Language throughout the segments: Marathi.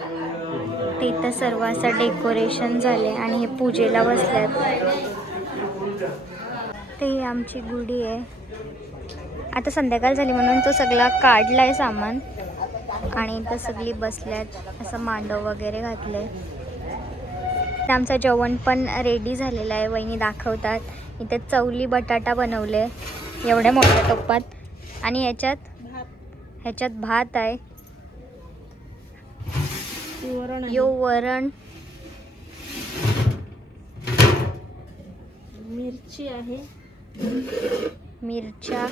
ते इथं सर्व असं डेकोरेशन झाले आणि हे पूजेला बसल्यात. ते आमची गुढी आहे. आता संध्याकाळ झाली म्हणून तो सगळा काढलाय सामान आणि इथं सगळी बसल्यात. असं मांडव वगैरे घातलंय. आमचं जेवण पण रेडी झालेलं आहे. वहिनी दाखवतात. इथे चवली बटाटा बनवले एवढ्या मोठ्या टोपात आणि ह्याच्यात भात आहे. यो वरण, मिरची आहे, मिरच्या,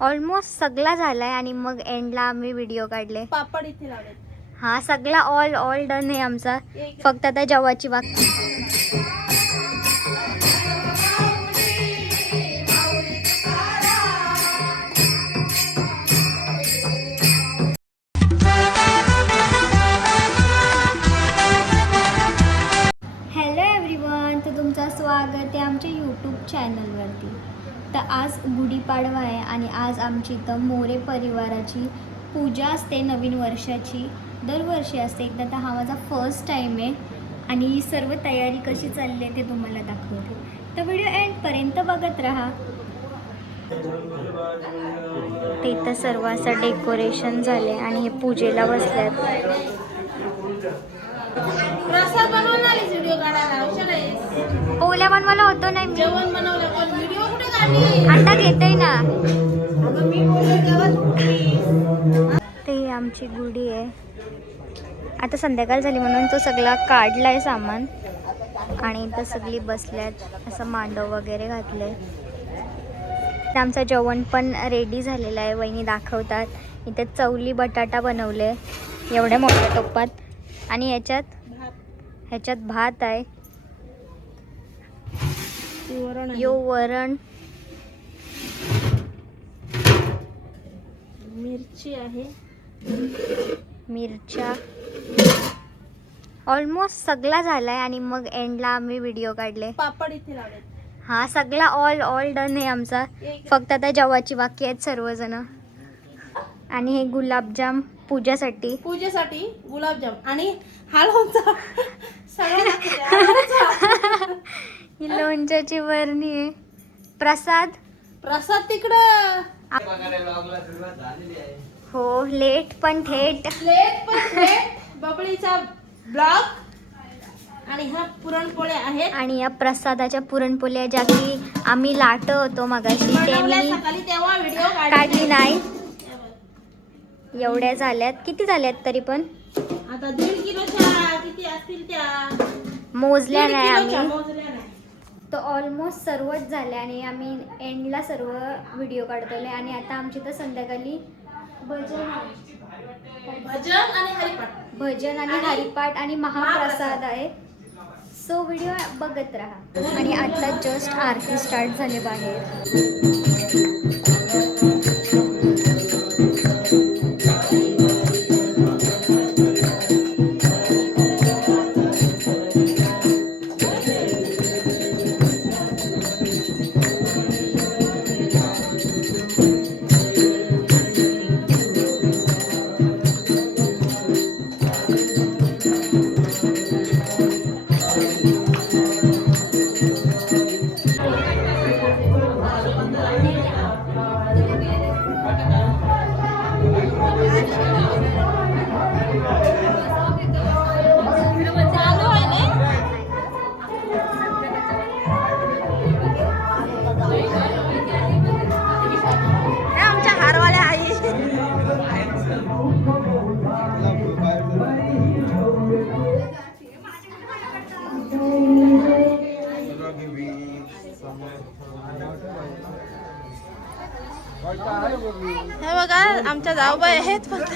ऑलमोस्ट सगळा झालाय. आणि मग एंडला आम्ही व्हिडिओ काढले. पापड इथे लावले. हा सगळा ऑल डन आहे आमचा. फक्त आता जेवाची बाकी. हॅलो एव्हरीवन, तर तुमचं स्वागत आहे आमच्या यूट्यूब चॅनलवरती. तर आज गुढीपाडवा आहे आणि आज आमची इथं मोरे परिवाराची पूजा असते नवीन वर्षाची. दरवर्षी असते. एकदा तर हा माझा फर्स्ट टाईम आहे आणि सर्व तयारी कशी चालली आहे ते तुम्हाला दाखवते. तर व्हिडिओ एंडपर्यंत बघत राहा. ते इथं सर्व असं डेकोरेशन झाले आणि हे पूजेला बसल्यात. प्रसाद बनवणारीच व्हिडिओ काढायला हुशार आहेस. ओल्या बनवायला होतो नाही. जेवण बनवलं पण व्हिडिओ कुठे काढली? आता घेतय ना. अगं मी बोलले तेव्हा तू. ते आमची गुढी आहे. आता संध्याकाळ झाली म्हणून तो सगळा काढलाय सामान आणि इथं सगळी बसल्यात. असं मांडव वगैरे घातलंय. आमचं जेवण पण रेडी झालेलं आहे. वहिनी दाखवतात. इथे चवली बटाटा बनवले एवढ्या मोठ्या टोपात आणि ह्याच्यात भात आहे. यो वरण, मिरची आहे, मिरच्या, ऑलमोस्ट सगळा झालाय आणि मग एंडला आम्ही व्हिडिओ काढले. पापड इथे लावले. हा सगळा ऑल डन आहे आमचा. फक्त आता जेवाची बाकी आहेत सर्वजण. आणि हे गुलाबजाम पूजेसाठी गुलाबजाम आणि हा लोणचा सगळं लागतं. ही लोणच्याची बरणी आहे. प्रसाद तिकडं. हो लेट पण थेट. बबळीचा ब्लॉग. आणि ह्या पुरणपोळ्या आहेत. आणि या प्रसादाच्या पुरणपोळ्या ज्या की आम्ही लाटत होतो मगाशी ते मी तेव्हा व्हिडिओ काढली नाही. एवढ्या झाल्यात. किती झाल्यात तरी पण आता 1.5 किलोच्या किती असतील त्या मोजल्या नाही 1.5 किलोच्या आम्ही. मोजल्या नाही. तर ऑलमोस्ट सर्वच झाले आणि आम्ही एंडला सर्व व्हिडिओ काढतोय. आणि आता आमची तर संध्याकाळी भजन आणि हरिपाठ आणि महाप्रसाद आहे. सो व्हिडिओ बघत राहा. आणि आता जस्ट आरती स्टार्ट झाले बाहेर. हे बघा आमच्या जाऊबाई आहेत फक्त.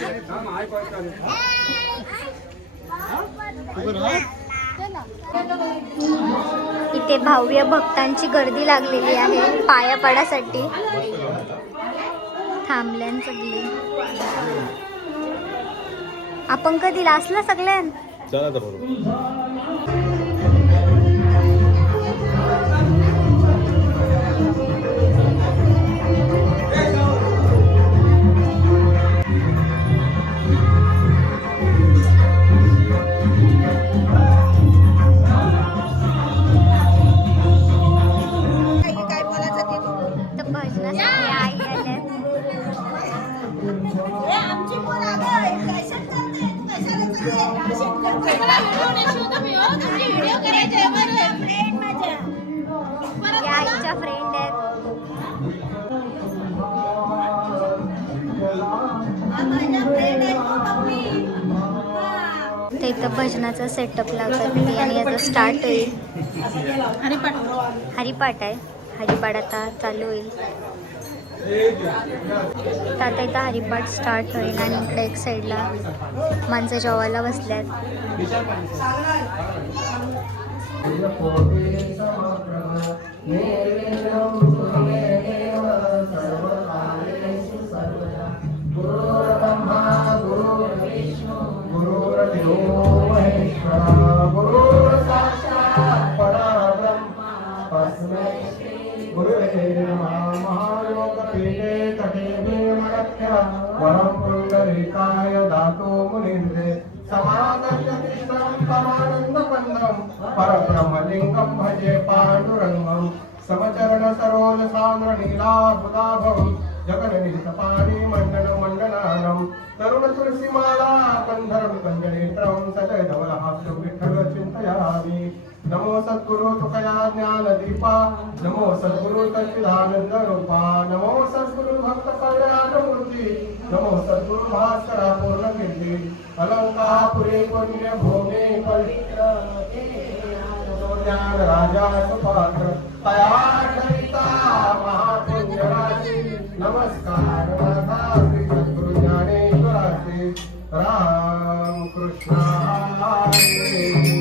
इथे भव्य भक्तांची गर्दी लागलेली आहे पाया पडासाठी. थांबल्यान सगळे. आपण कधी लासला सगळ्यां. या आईच्या फ्रेंड आहेत. ते इथं भजनाचा सेटअप लावतात ते आणि आता स्टार्ट होईल. हरिपाठ आहे. हरिपाठ आता चालू होईल. तर आता इथं हरिपाठ स्टार्ट होईल आणि इकडे एक साईडला माणसं जेवायला बसल्यात. वरं पुण्डरीकाय दातो मुनीन्द्रे समादर्शतीर्थं परमानन्दकन्दं परब्रह्मलिङ्गं भजे पाण्डुरङ्गं समचरण सरोज सान्द्र नीलाभुदाभं जगन्निहितपाणि मण्डनमण्डनानं तरुण तुलसीमाला गन्धर्व कञ्जनेत्रं सदयधवलहास्यं विठ्ठल चिन्तयामि नमो सद्गुरु तुकया ज्ञानदीपा नमो सद्गुरु सच्चिदानंद रूपा नमो सद्गुरु भक्त कल्याणमूर्ती नमो सद्गुरु भास्करा पूर्ण कीर्ती अलंकापुरी पुण्य भूमी पवित्र ज्ञान राजा सुपात्र तया ठरिता महापुण्य राशी नमस्कार माता श्री सद्गुरु ज्ञानेश्वराचे राम कृष्ण हरी.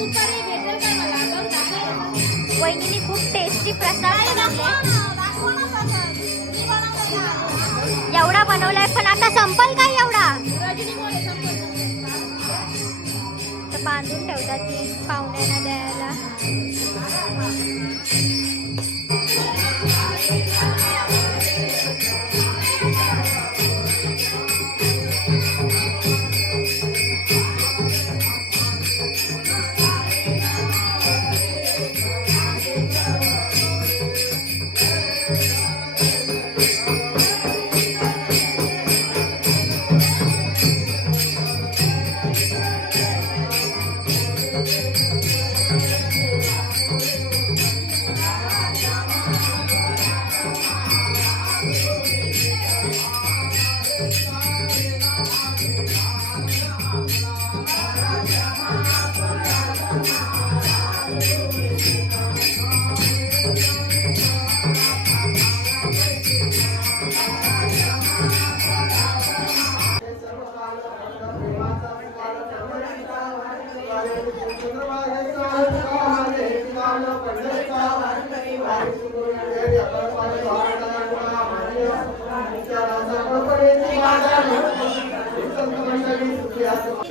सुपारी भेटेल का मला? बघ दाखव. वहिनीने खूप टेस्टी प्रसाद बनवले. दाखव ना प्रसाद. मी बनवतो ना. एवढा बनवलाय पण आता संपल काय एवढा? रजनी बोले संपत. तर बांधून ठेवतात ती पाहुण्यांना द्यायला.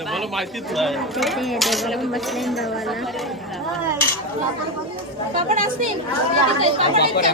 मला माहितीच नाही. तिथे देवाला बसले गावाला. पापड असतील. पापड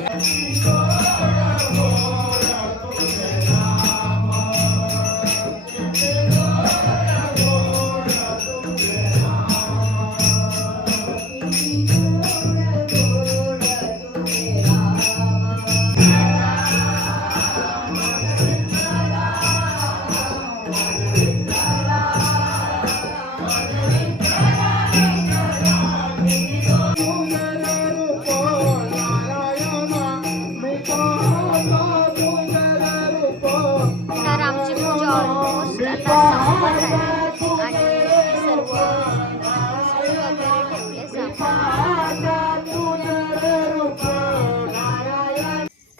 तर आमची पूजा ऑलमोस्ट आता संपत आहे आणि सर्व सूप वगैरे ठेवले सामान.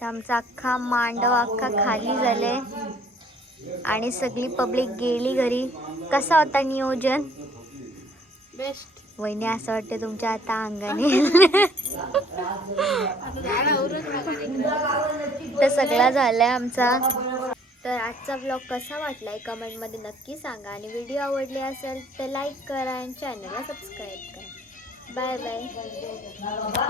तर आमचा अख्खा मांडव अख्खा खाली झाले आणि सगळी पब्लिक गेली घरी. कसा होता नियोजन? बेस्ट. वहिनी असं वाटतं तुमच्या आता अंगाने. तर सगळा झालाय आमचा. तर आजचा व्लॉग कसा वाटलाय कमेंटमध्ये नक्की सांगा आणि व्हिडिओ आवडले असेल तर लाईक करा आणि चॅनलला सबस्क्राईब करा. Bye bye.